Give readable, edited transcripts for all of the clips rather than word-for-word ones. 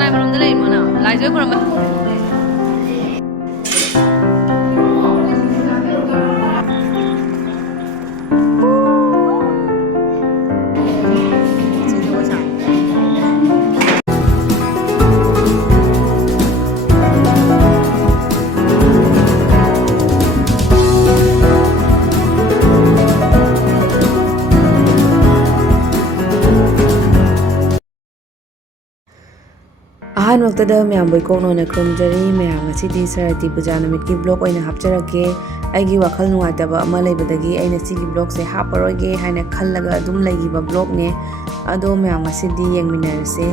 Kanai marom dala imo na. Lai joy koram. Ahan waktada myam boykok no na kromjari myam asidi Saraswati puja namitki blog oina hapjarake aigi wakhal nuaitaba ama leibadagi aina sigi blog se haparoge haina khallaga adum leigiba blog ne ado myam asidi yengminarase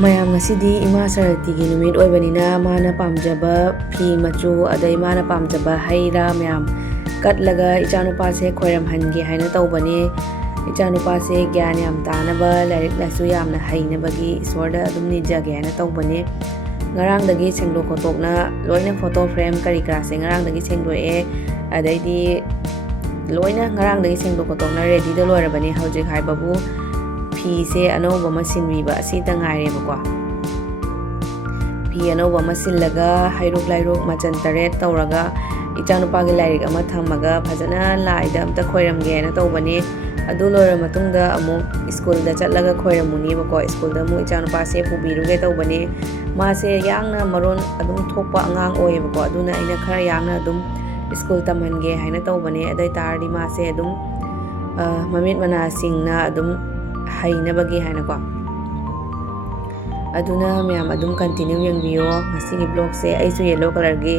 mayam asidi ima Saraswati gi numit oibanina mana pamjaba phi machu adai mana pamjaba haira myam katlaga ichanupa se khoiram hange haina tawbane Ichanupaase gyan yam tanaba lairik lasu yamna hainabagi iswarda adum nijage haina tawbane ngarangdagi sengdok khotokna loina photo frame kari kara se ngarangdagi sengdoe adaidi loina ngarangdagi sengdok khotokna ready da loirabane hojik haibabu phi se anoba masinwiba asita ngaireba ko phi anoba masillaga hairuk lairuk machan taret tawraga Ichanupagi lairik ama thamaga phajana laida amta khoiramge haina tawbane adu loira matungda amu school da chatlaga khoiramuni bako school da mu ichanupa se pubiruge tawbane ma se yangna maron adum thokpa angang oye bako aduna ina khara yangna adum school tamhange haina tawbane adai tardi ma se adum mamit mana singna adum haina bagi haina ko aduna myam adum continue yengbiyo ngasi blog se aisu yellow color ge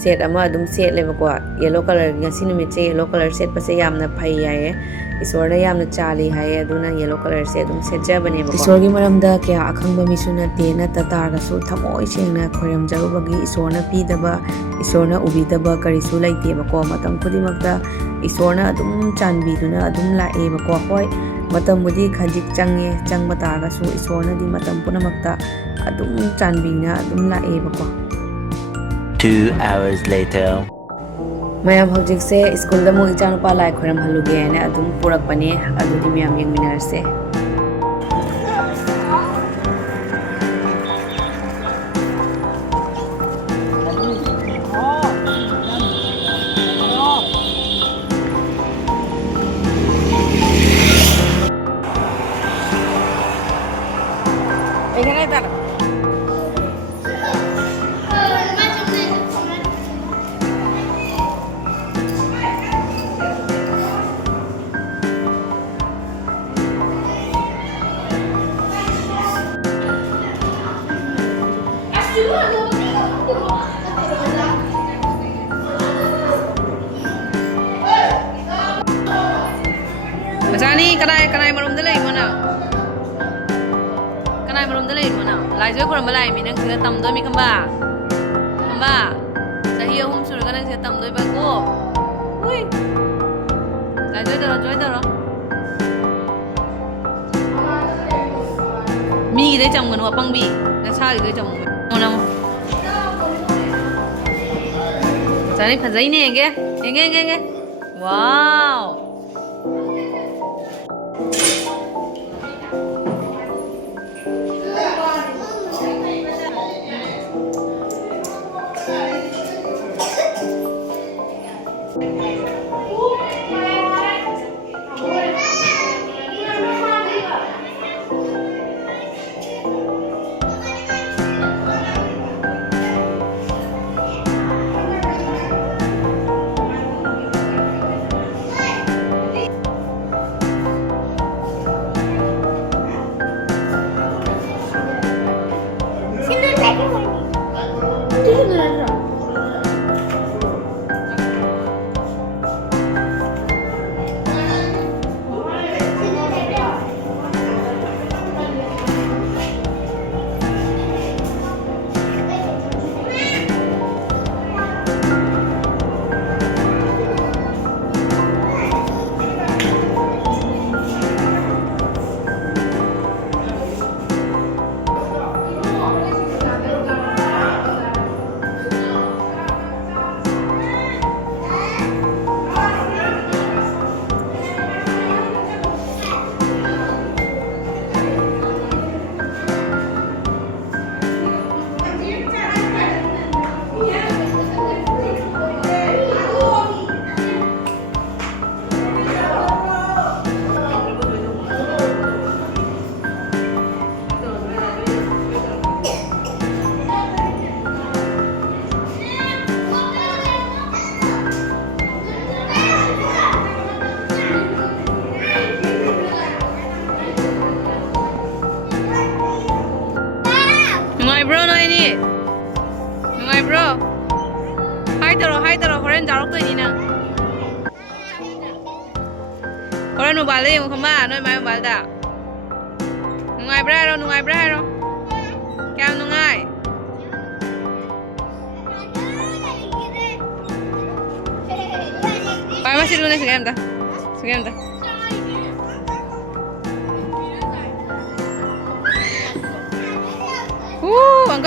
set ama adum set lebako yellow color ngasi numit se yellow color set pase yamna phai yaye Isorna yamna chali haye aduna yellow color se adum setjabane bako Isorgi maramda kya akhangba misuna tena tatarga su thamoi sengna khoiram jarubagi isorna pidaba isorna ubidaba karisu laite bako matam khudimakta isorna adum chanbiduna adum lae bako hoi matam budi khajik change changba targa su isorna di matam punamakta adum chanbina adum lae bako 2 hours later Mayam hojik se school da mu ichanupa lai khoram haluge na adum purak pane adudi myam yengminar se Ekhane tar Macani kanai marom dala imo na. Kanai marom dala imo na. Lai joy koram balai mi nang sila tamdo mi kamba. Kamba. Sahi ahum suraga nang sila tamdo ba ko. Uy. Lai joy daro. Mi gi dai cham ganu apang bi. Na cha gi dai cham mo na mo. Sari phajai ne enge. Wow. Nungaibro noini. Nungaibro. Hai taro horen jarok to ni nang. Horen mobile yung khamba noi mai mobile da. Nungaibra hero. Kya nungai. Pai masih dulu nih segem dah.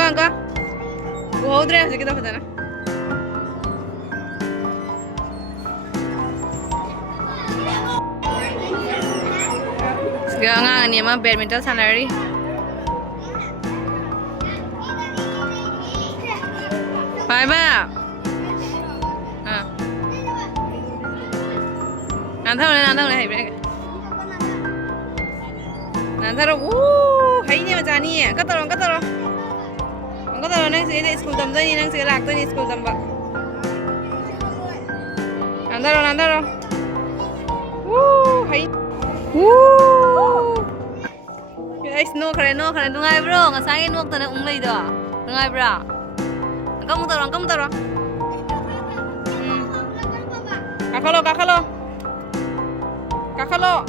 Angka. Gua udah sedikit apa sana? Sekarang ni mah badminton sanari. Bye ba. Nanti hai beri. Nanti hai ni macam ni. Kata nang sih school dam ni nang sih lak ni school dam ba. Nanti hai. Guys, no keren dungai bro. Ngasangin waktu na unglay do. Dungai bro. Kamu tahu. Kakalo.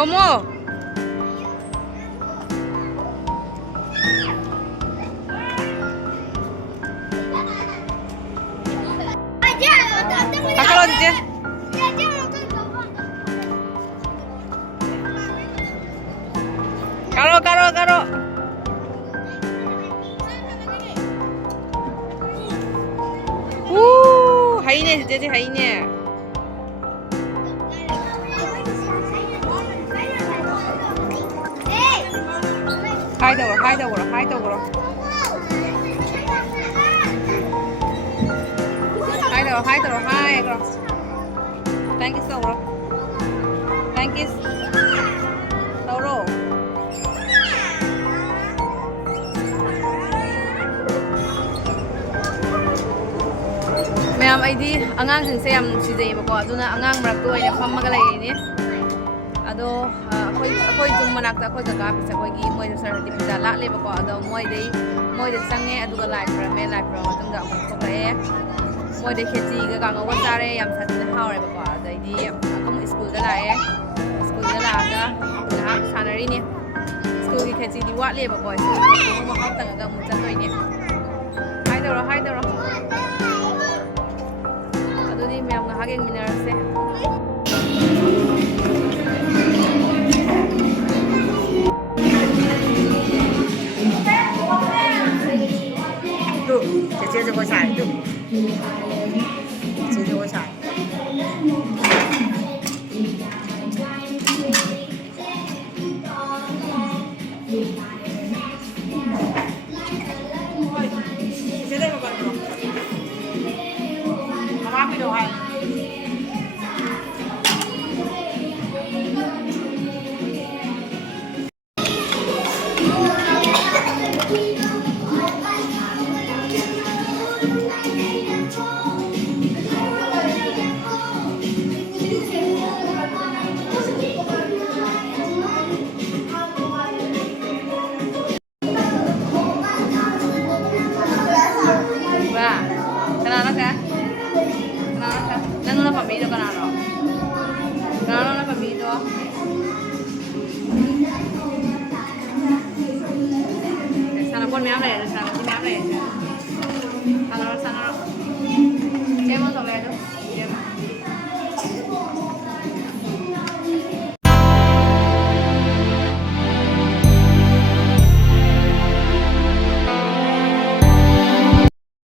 Como? Kakalo dia. Karo. Hai ni. Hai tawro. Thank you tawro. Mayam ID angang sing se yam sijai ba ko aduna angang marak to ina phammaga lai ni ado akoi zum manak ta akoi ka pisa koi gi moi Saraswati puja la le ba ko ado moi de sange aduga lai pra matung da ko thok moi de kheti ga ka wa tare yam sa tin haure ba ko adai di akam school da la ga na sanari ni school gi kheti di wa le ba ko mo hau tang ga mu cha toi ni hai daro aduni mayam nga hageng minarase